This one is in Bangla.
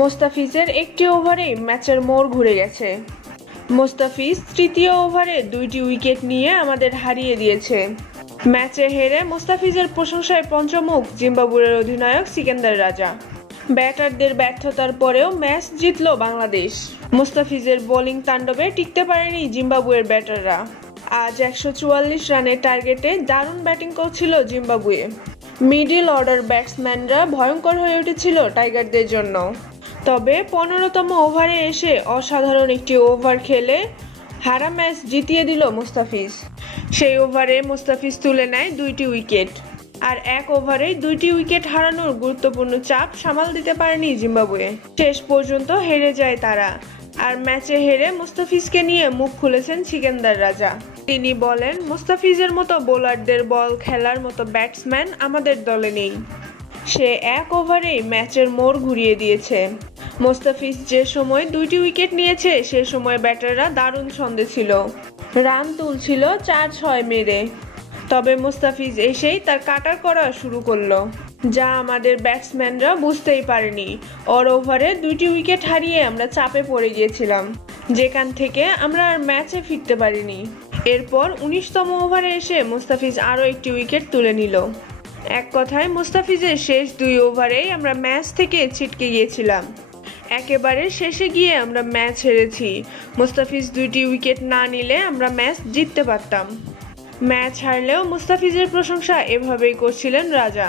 মোস্তাফিজের একটি ওভারেই ম্যাচের মোড় ঘুরে গেছে। মোস্তাফিজ তৃতীয় ওভারে 2টি উইকেট নিয়ে আমাদের হারিয়ে দিয়েছে। ম্যাচে হেরে মোস্তাফিজের প্রশংসায় পঞ্চমুখ জিম্বাবুয়ের অধিনায়ক সিকান্দার রাজা। ব্যাটারদের ব্যর্থতার পরেও ম্যাচ জিতল বাংলাদেশ। মোস্তাফিজের বোলিং তাণ্ডবে টিকতে পারেনি জিম্বাবুয়ের ব্যাটাররা। আজ 144 রানের টার্গেটে দারুণ ব্যাটিং করছিল জিম্বাবুয়ে। মিডল অর্ডার ব্যাটসম্যানরা ভয়ঙ্কর হয়ে উঠেছিল টাইগারদের জন্য। তবে 15তম ওভারে এসে অসাধারণ একটি ওভার খেলে হারা ম্যাচ জিতিয়ে দিল মোস্তাফিজ। সেই ওভারে মোস্তাফিজ তুলে নেয় 2টি উইকেট। আর এক ওভারেই 2টি উইকেট হারানোর গুরুত্বপূর্ণ চাপ সামাল দিতে পারেনি জিম্বাবুয়ে। শেষ পর্যন্ত হেরে যায় তারা। আর ম্যাচে হেরে মোস্তাফিজকে নিয়ে মুখ খুলেছেন সিকান্দার রাজা। তিনি বলেন, মোস্তাফিজের মতো বোলারদের বল খেলার মতো ব্যাটসম্যান আমাদের দলে নেই। সে এক ওভারেই ম্যাচের মোড় ঘুরিয়ে দিয়েছে। মোস্তাফিজ যে সময় 2টি উইকেট নিয়েছে সে সময় ব্যাটাররা দারুণ ছন্দে ছিল, রান তুলছিল 4-6 মেরে। তবে মোস্তাফিজ এসেই তার কাটার করা শুরু করলো, যা আমাদের ব্যাটসম্যানরা বুঝতেই পারেনি। ওর ওভারে 2টি উইকেট হারিয়ে আমরা চাপে পড়ে গিয়েছিলাম, যেখান থেকে আমরা আর ম্যাচে ফিরতে পারিনি। এরপর 19তম ওভারে এসে মোস্তাফিজ আরও একটি উইকেট তুলে নিল। এক কথায় মোস্তাফিজের শেষ 2 ওভারেই আমরা ম্যাচ থেকে ছিটকে গিয়েছিলাম। একেবারে শেষে গিয়ে আমরা ম্যাচ হেরেছি। মোস্তাফিজ 2টি উইকেট না নিলে আমরা ম্যাচ জিততে পারতাম। ম্যাচ হারলেও মোস্তাফিজের প্রশংসা এভাবেই করছিলেন রাজা।